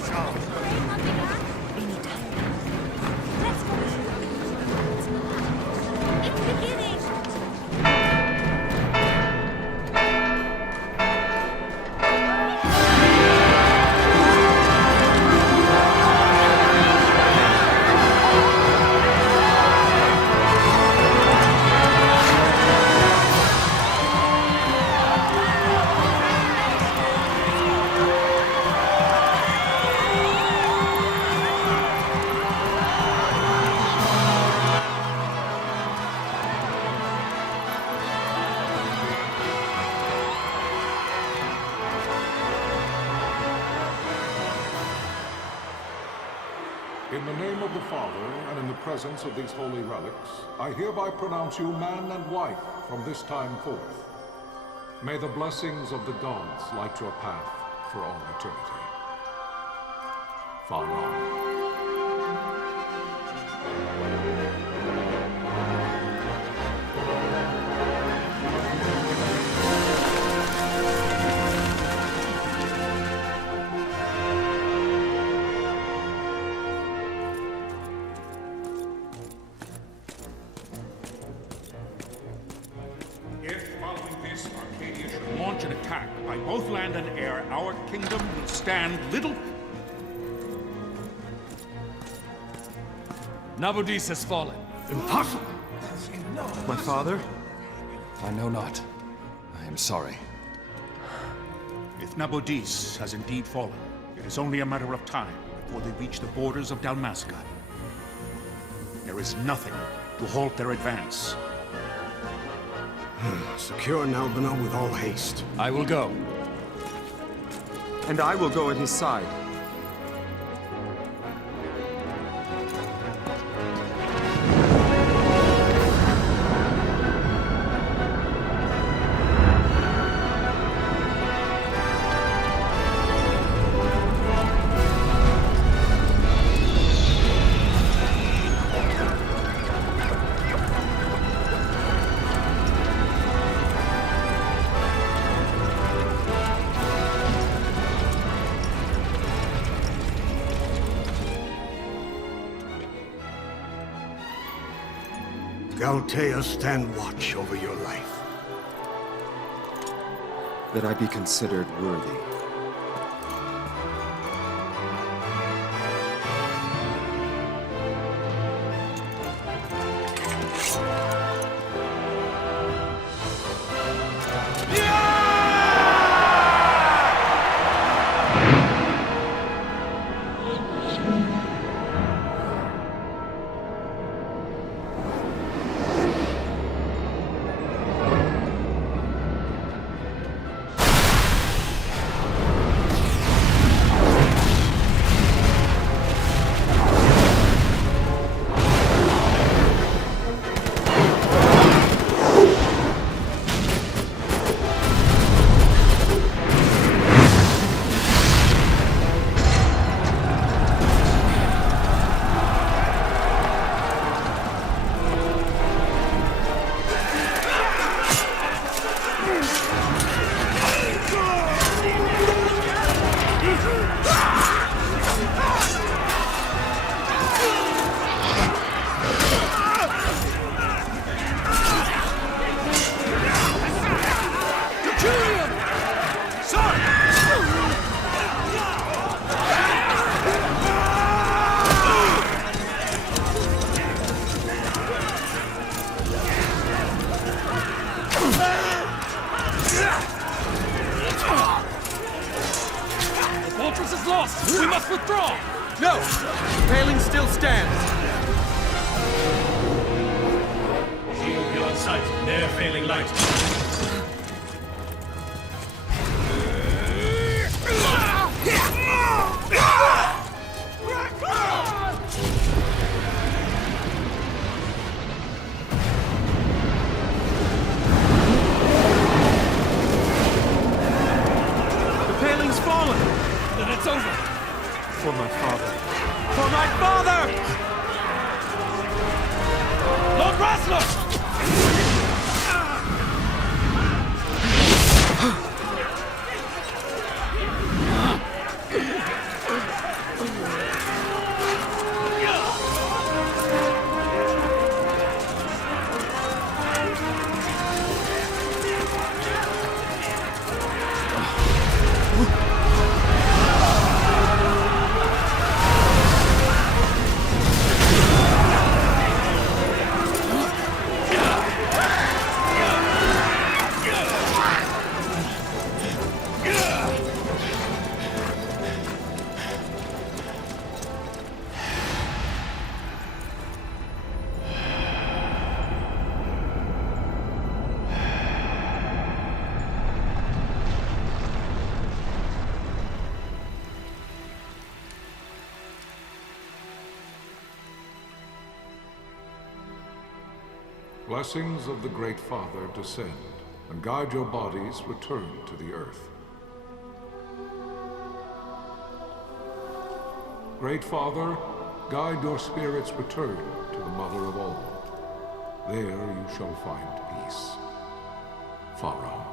It's beginning! In the name of the Father, and in the presence of these holy relics, I hereby pronounce you man and wife from this time forth. May the blessings of the gods light your path for all eternity. Far on. If, following this, Arcadia should launch an attack by both land and air, our kingdom will stand little... Nabudis has fallen. Impossible! My father? I know not. I am sorry. If Nabudis has indeed fallen, it is only a matter of time before they reach the borders of Dalmasca. There is nothing to halt their advance. Secure Nalbina with all haste. I will go. And I will go at his side. Galtea, stand watch over your life. That I be considered worthy. We must withdraw! No! Paling still stands! Shield beyond sight, ne'er failing light. The paling's fallen! Then it's over! For my father. For my father! Lord Rasmus! blessings of the Great Father descend, and guide your bodies return to the earth. Great Father, guide your spirits return to the Mother of all. There you shall find peace. Pharaoh.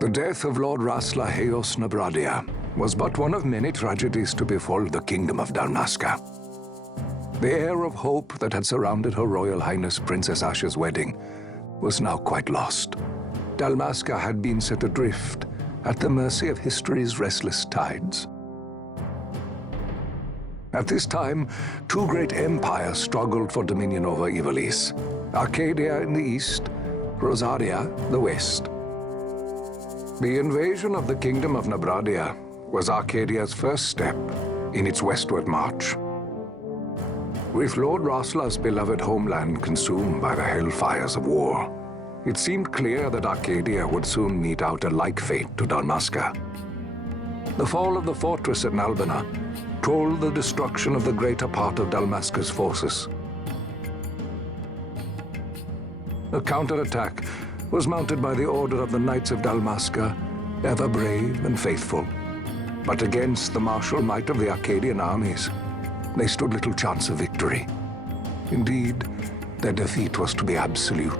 The death of Lord Rasla Heos Nabradia was but one of many tragedies to befall the Kingdom of Dalmasca. The air of hope that had surrounded Her Royal Highness Princess Asha's wedding was now quite lost. Dalmasca had been set adrift at the mercy of history's restless tides. At this time, two great empires struggled for dominion over Ivalice: Arcadia in the east, Rosaria the west. The invasion of the Kingdom of Nabradia was Arcadia's first step in its westward march. With Lord Rasla's beloved homeland consumed by the hellfires of war, it seemed clear that Arcadia would soon mete out a like fate to Dalmasca. The fall of the fortress at Nalbina told the destruction of the greater part of Dalmasca's forces. A counterattack was mounted by the Order of the Knights of Dalmasca, ever brave and faithful. But against the martial might of the Arcadian armies, they stood little chance of victory. Indeed, their defeat was to be absolute.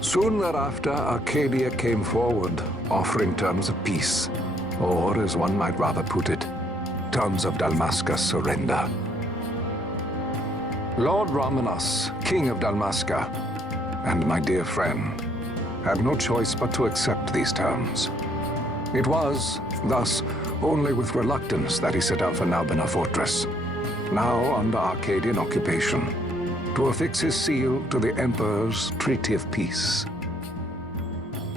Soon thereafter, Arcadia came forward, offering terms of peace, or, as one might rather put it, terms of Dalmasca's surrender. Lord Ramenas, King of Dalmasca, and my dear friend, had no choice but to accept these terms. It was, thus, only with reluctance that he set out for Nalbina Fortress, now under Arcadian occupation, to affix his seal to the Emperor's Treaty of Peace.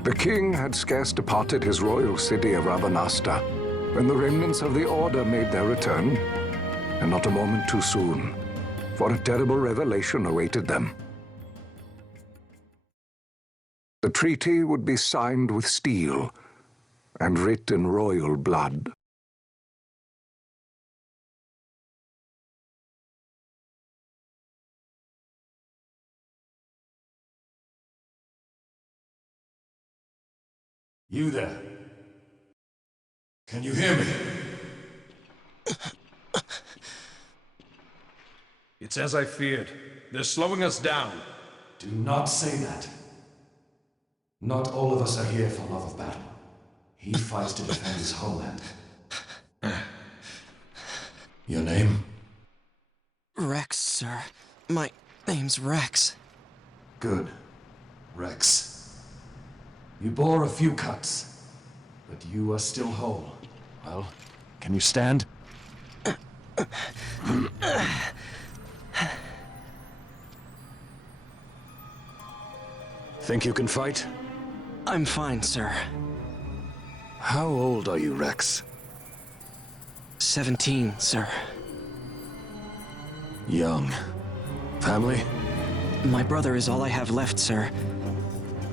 The king had scarce departed his royal city of Rabanasta when the remnants of the Order made their return, and not a moment too soon, for a terrible revelation awaited them. The treaty would be signed with steel and writ in royal blood. You there? Can you hear me? It's as I feared. They're slowing us down. Do not say that. Not all of us are here for love of battle. He fights to defend his homeland. Your name? Rex, sir. My name's Rex. Good. Rex. You bore a few cuts, but you are still whole. Well, can you stand? Think you can fight? I'm fine, sir. How old are you, Rex? 17, sir. Young. Family? My brother is all I have left, sir.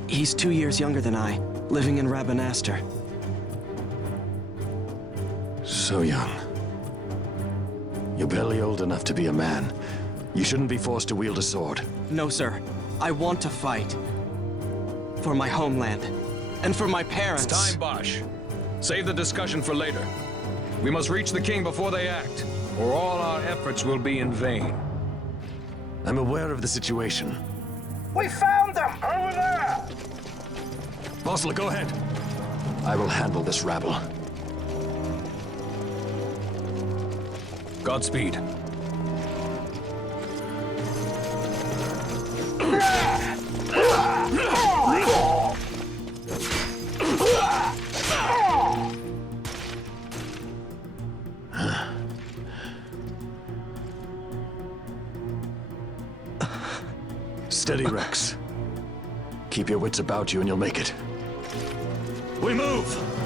He's 2 years younger than I, living in Rabanastre. So young. You're barely old enough to be a man. You shouldn't be forced to wield a sword. No, sir. I want to fight. For my homeland. And for my parents. It's time, Bosch. Save the discussion for later. We must reach the king before they act, or all our efforts will be in vain. I'm aware of the situation. We found them! Over there! Bosla, go ahead. I will handle this rabble. Godspeed. Steady, Rex. Keep your wits about you and you'll make it. We move!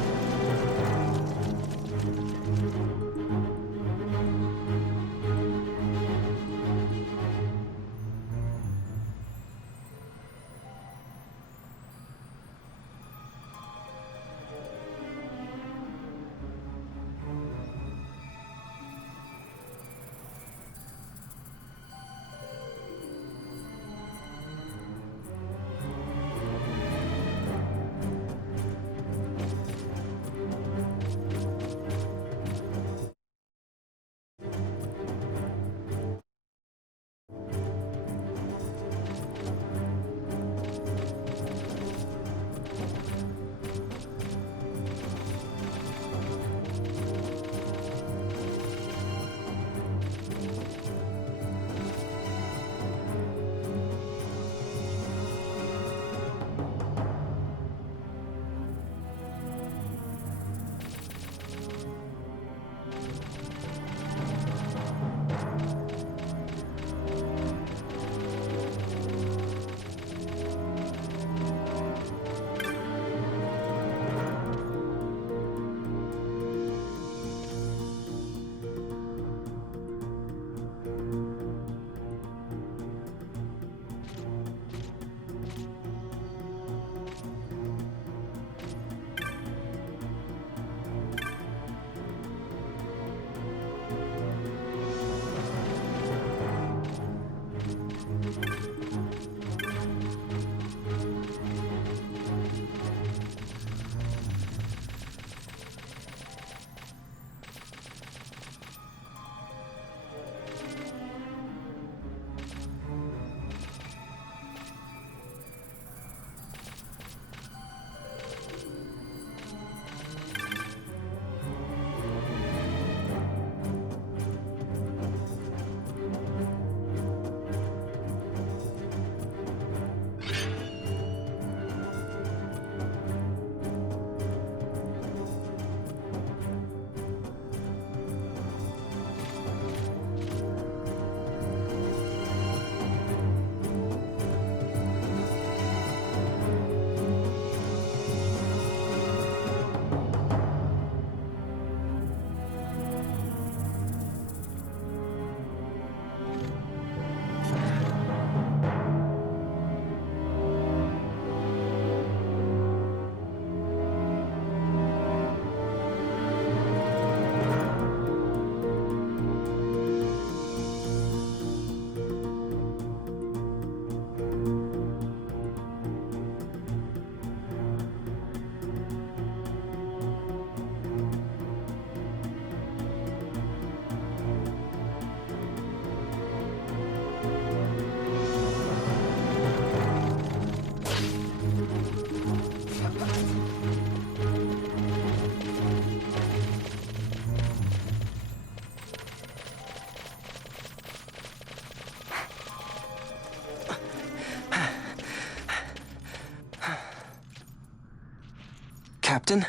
Captain?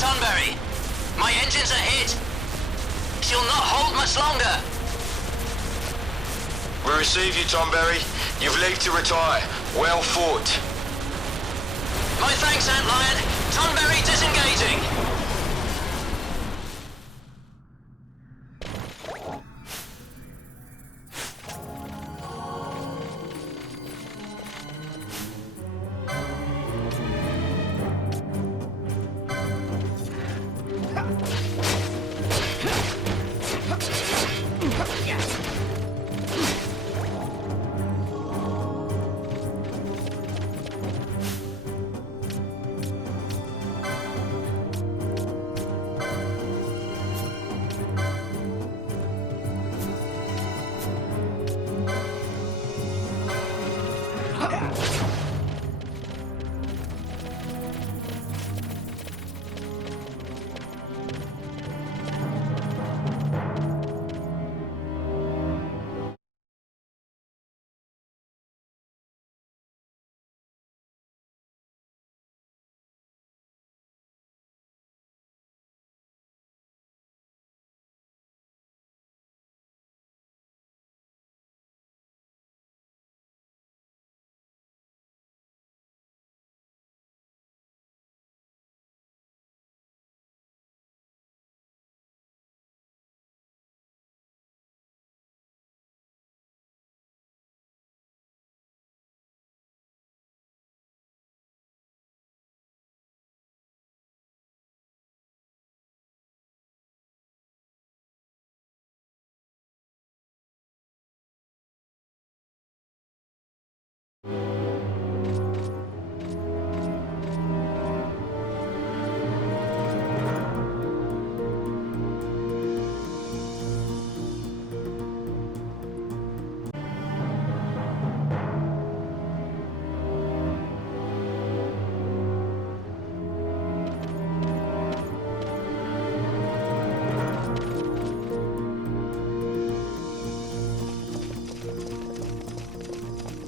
Sunbury. My engines are hit. She'll not hold much longer. We receive you, Tonberry. You've leave to retire. Well fought. My thanks, Antlion. Tonberry disengaging.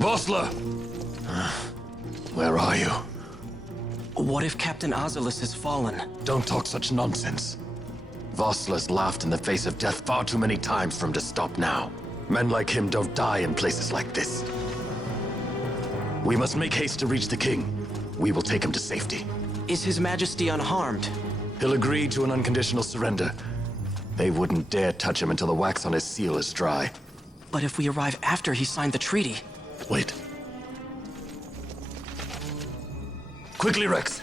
Vossler! Where are you? What if Captain Azulis has fallen? Don't talk such nonsense. Vossler's laughed in the face of death far too many times for him to stop now. Men like him don't die in places like this. We must make haste to reach the king. We will take him to safety. Is His Majesty unharmed? He'll agree to an unconditional surrender. They wouldn't dare touch him until the wax on his seal is dry. But if we arrive after he signed the treaty... Wait. Quickly, Rex!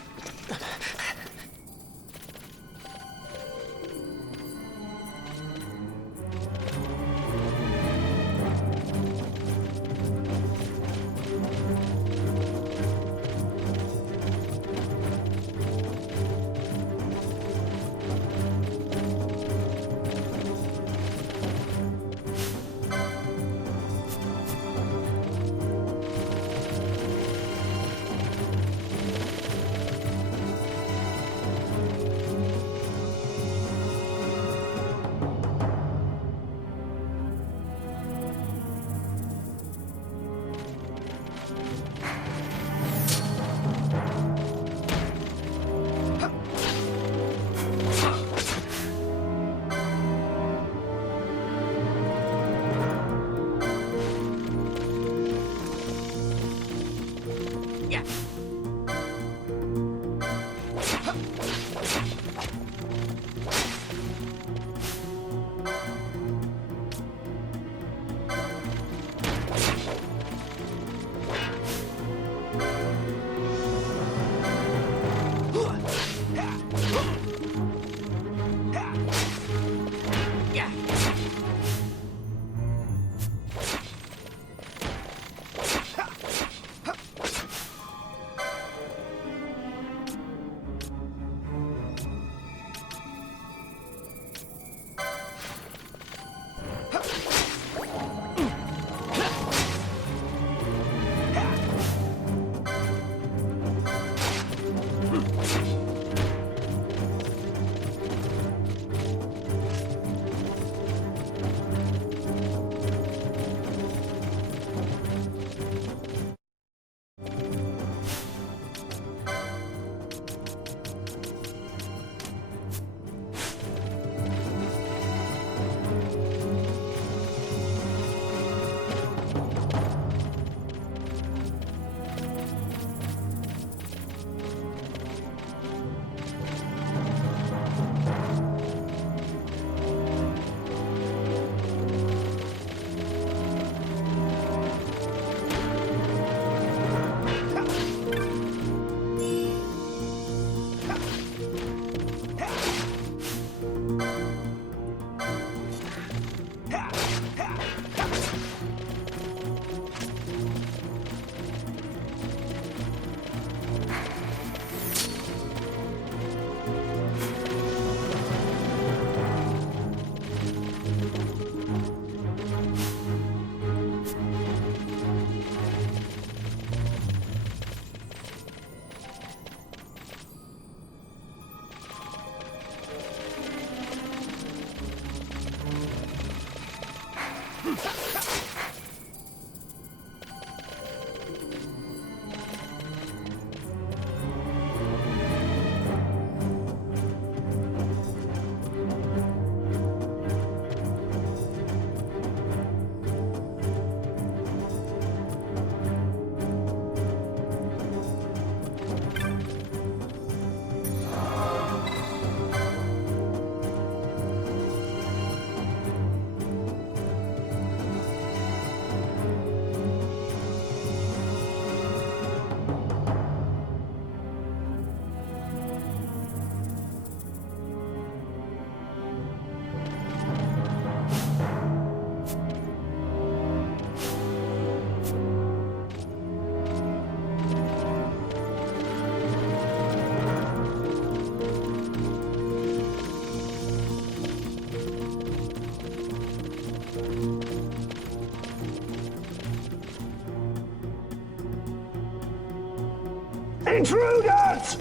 Guards!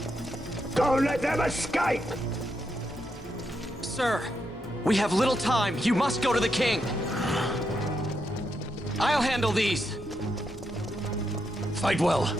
Don't let them escape! Sir, we have little time. You must go to the king. I'll handle these. Fight well.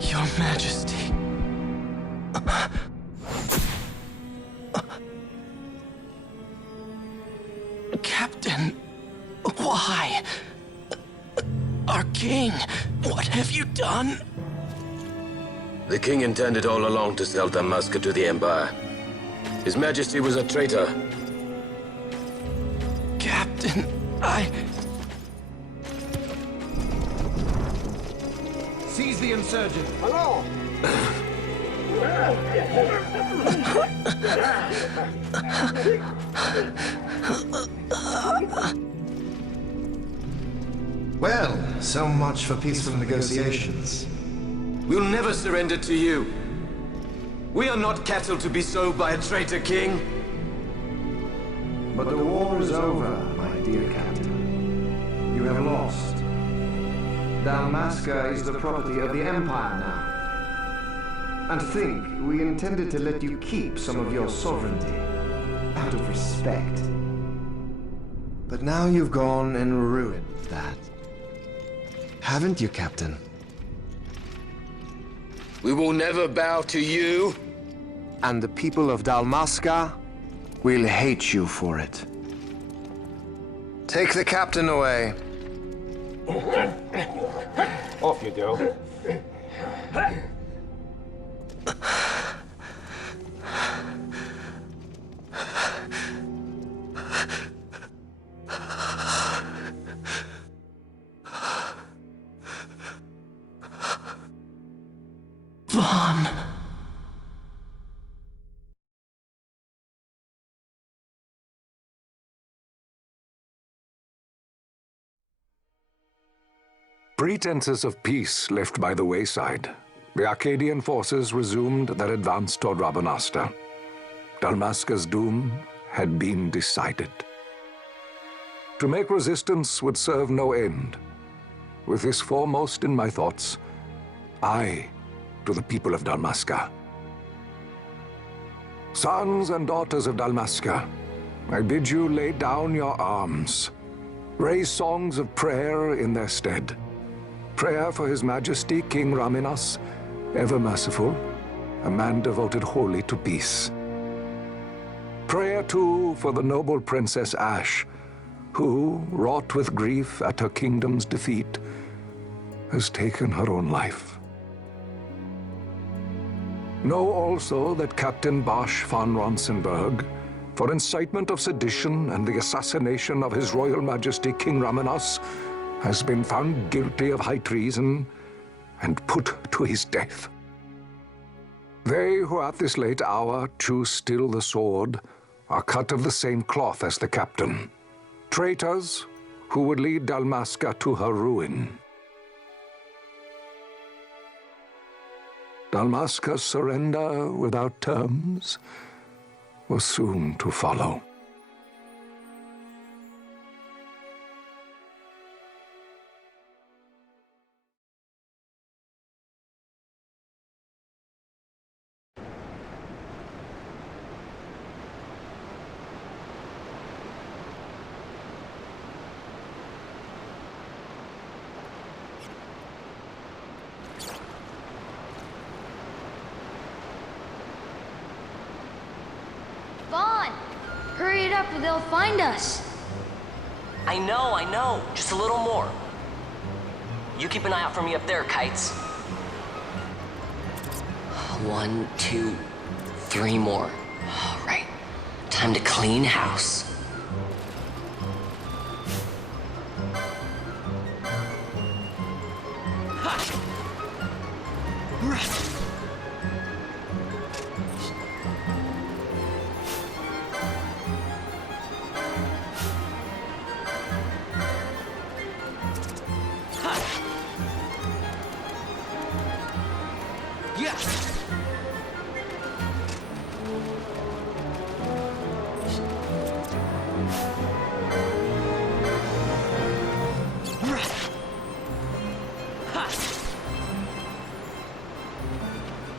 Your Majesty. Captain, why? Our king, what have you done? The king intended all along to sell Dalmasca to the Empire. His Majesty was a traitor. Captain, Seize the insurgent. Hello! Well, so much for peaceful negotiations. We'll never surrender to you. We are not cattle to be sold by a traitor king. But the war is over, my dear captain. You have lost. Dalmasca is the property of the Empire now. And think, we intended to let you keep some of your sovereignty, out of respect. But now you've gone and ruined that. Haven't you, Captain? We will never bow to you. And the people of Dalmasca will hate you for it. Take the captain away. Off you go. Vaughn. Pretenses of peace left by the wayside, the Arcadian forces resumed their advance toward Rabanasta. Dalmasca's doom had been decided. To make resistance would serve no end. With this foremost in my thoughts, I to the people of Dalmasca. Sons and daughters of Dalmasca, I bid you lay down your arms. Raise songs of prayer in their stead. Prayer for His Majesty King Raminas, ever merciful, a man devoted wholly to peace. Prayer, too, for the noble Princess Ashe, who, wrought with grief at her kingdom's defeat, has taken her own life. Know also that Captain Basch von Ronsenberg, for incitement of sedition and the assassination of His Royal Majesty King Raminas, has been found guilty of high treason and put to his death. They who at this late hour choose still the sword are cut of the same cloth as the captain. Traitors who would lead Dalmasca to her ruin. Dalmasca's surrender without terms was soon to follow. Vaughn! Hurry it up or they'll find us. I know. Just a little more. You keep an eye out for me up there, Kites. 1, 2, 3 more. All right. Time to clean house.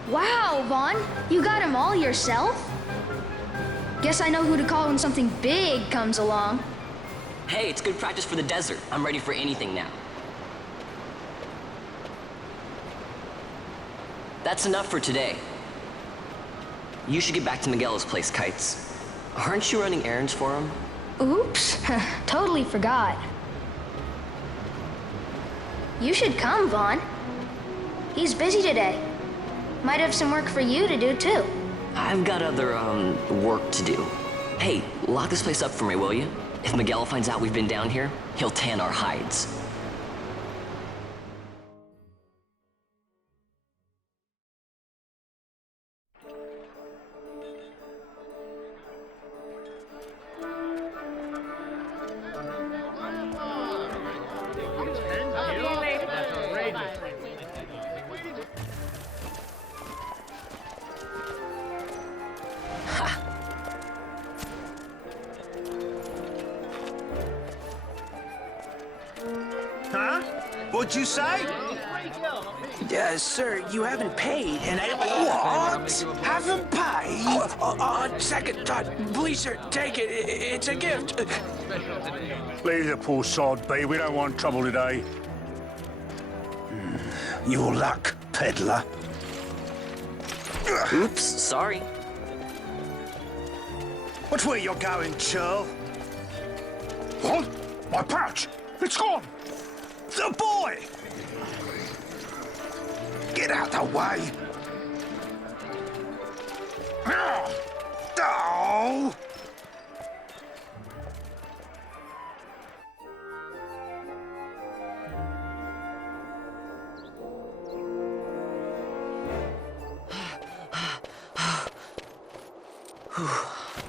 Wow, Vaughn, you got him all yourself? Guess I know who to call when something big comes along. Hey, it's good practice for the desert. I'm ready for anything now. That's enough for today. You should get back to Miguel's place, Kites. Aren't you running errands for him? Oops, totally forgot. You should come, Vaughn. He's busy today. Might have some work for you to do, too. I've got other, work to do. Hey, lock this place up for me, will you? If Miguel finds out we've been down here, he'll tan our hides. Huh? What'd you say? Sir, you haven't paid, and I... What? Haven't paid? Second thought. Please, sir, take it. It's a gift. Leave the poor sod be. We don't want trouble today. Your luck, peddler. Oops, sorry. Watch where you're going, churl. What? My pouch! It's gone! The boy! Get out the way! Oh!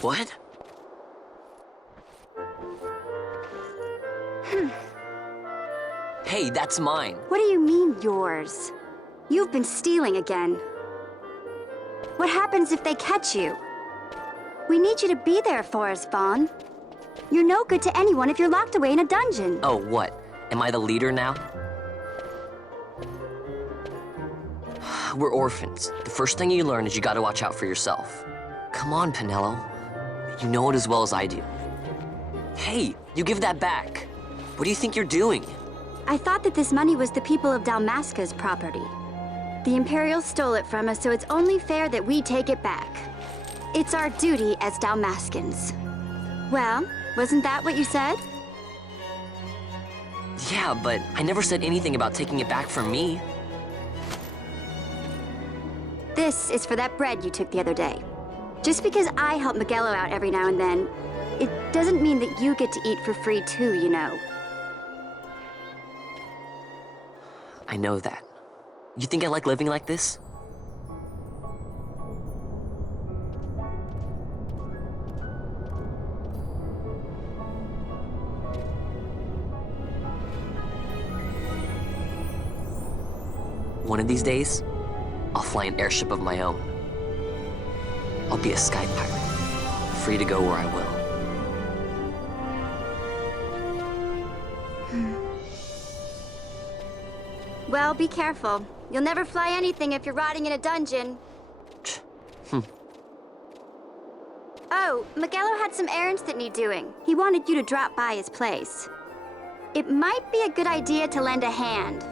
What? Hey, that's mine. What do you mean, yours? You've been stealing again. What happens if they catch you? We need you to be there for us, Vaughn. You're no good to anyone if you're locked away in a dungeon. Oh, what? Am I the leader now? We're orphans. The first thing you learn is you gotta watch out for yourself. Come on, Penelo. You know it as well as I do. Hey, you give that back. What do you think you're doing? I thought that this money was the people of Dalmasca's property. The Imperials stole it from us, so it's only fair that we take it back. It's our duty as Dalmascans. Well, wasn't that what you said? Yeah, but I never said anything about taking it back from me. This is for that bread you took the other day. Just because I help Miguelo out every now and then, it doesn't mean that you get to eat for free too, you know. I know that. You think I like living like this? One of these days, I'll fly an airship of my own. I'll be a sky pirate, free to go where I will. Well, be careful. You'll never fly anything if you're rotting in a dungeon. Oh, Miguelo had some errands that need doing. He wanted you to drop by his place. It might be a good idea to lend a hand.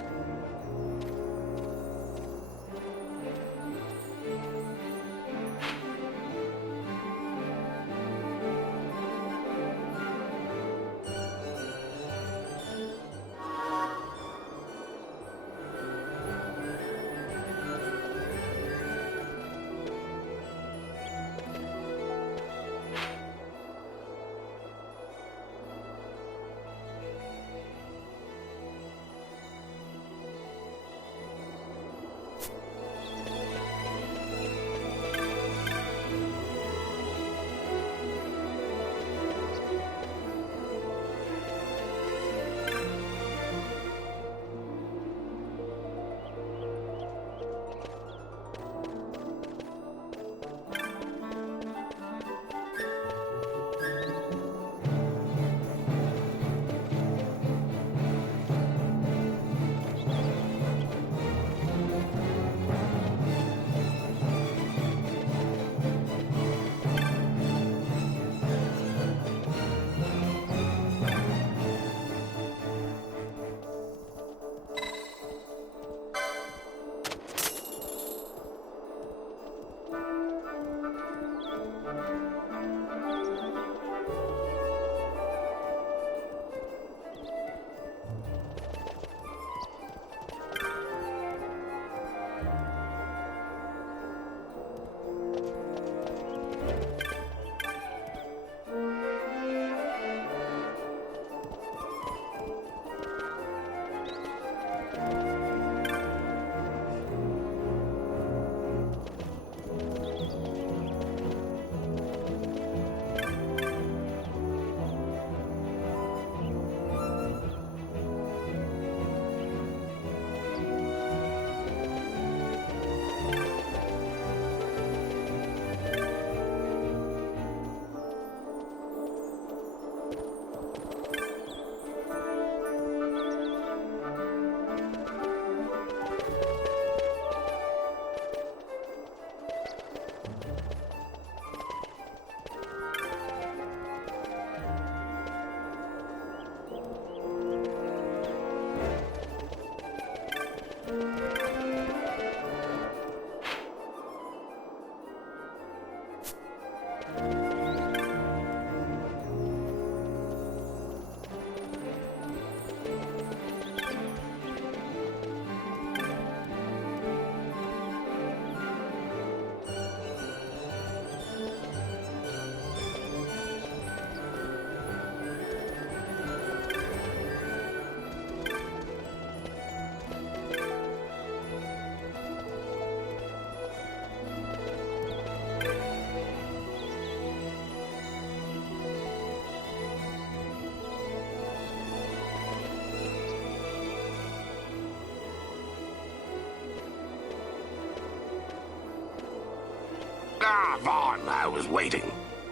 Ah, Vaughn, I was waiting.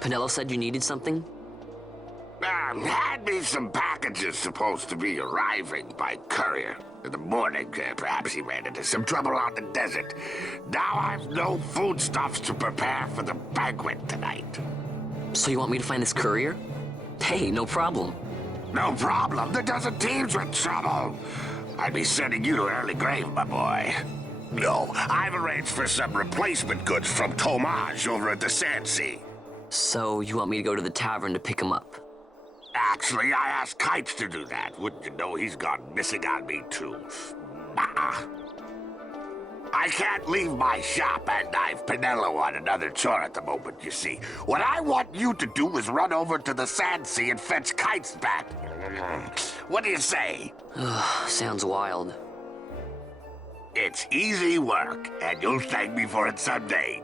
Penelo said you needed something? Had me some packages supposed to be arriving by courier. In the morning, perhaps he ran into some trouble out in the desert. Now I've no foodstuffs to prepare for the banquet tonight. So you want me to find this courier? Hey, no problem. No problem. The desert teems with trouble. I'd be sending you to an early grave, my boy. No, I've arranged for some replacement goods from Tomage over at the Sandsea. So you want me to go to the tavern to pick him up? Actually, I asked Kites to do that. Wouldn't you know he's gone missing on me, too? Nah. I can't leave my shop, and I've Pinello on another chore at the moment, you see. What I want you to do is run over to the Sandsea and fetch Kites back. What do you say? Sounds wild. It's easy work, and you'll thank me for it someday.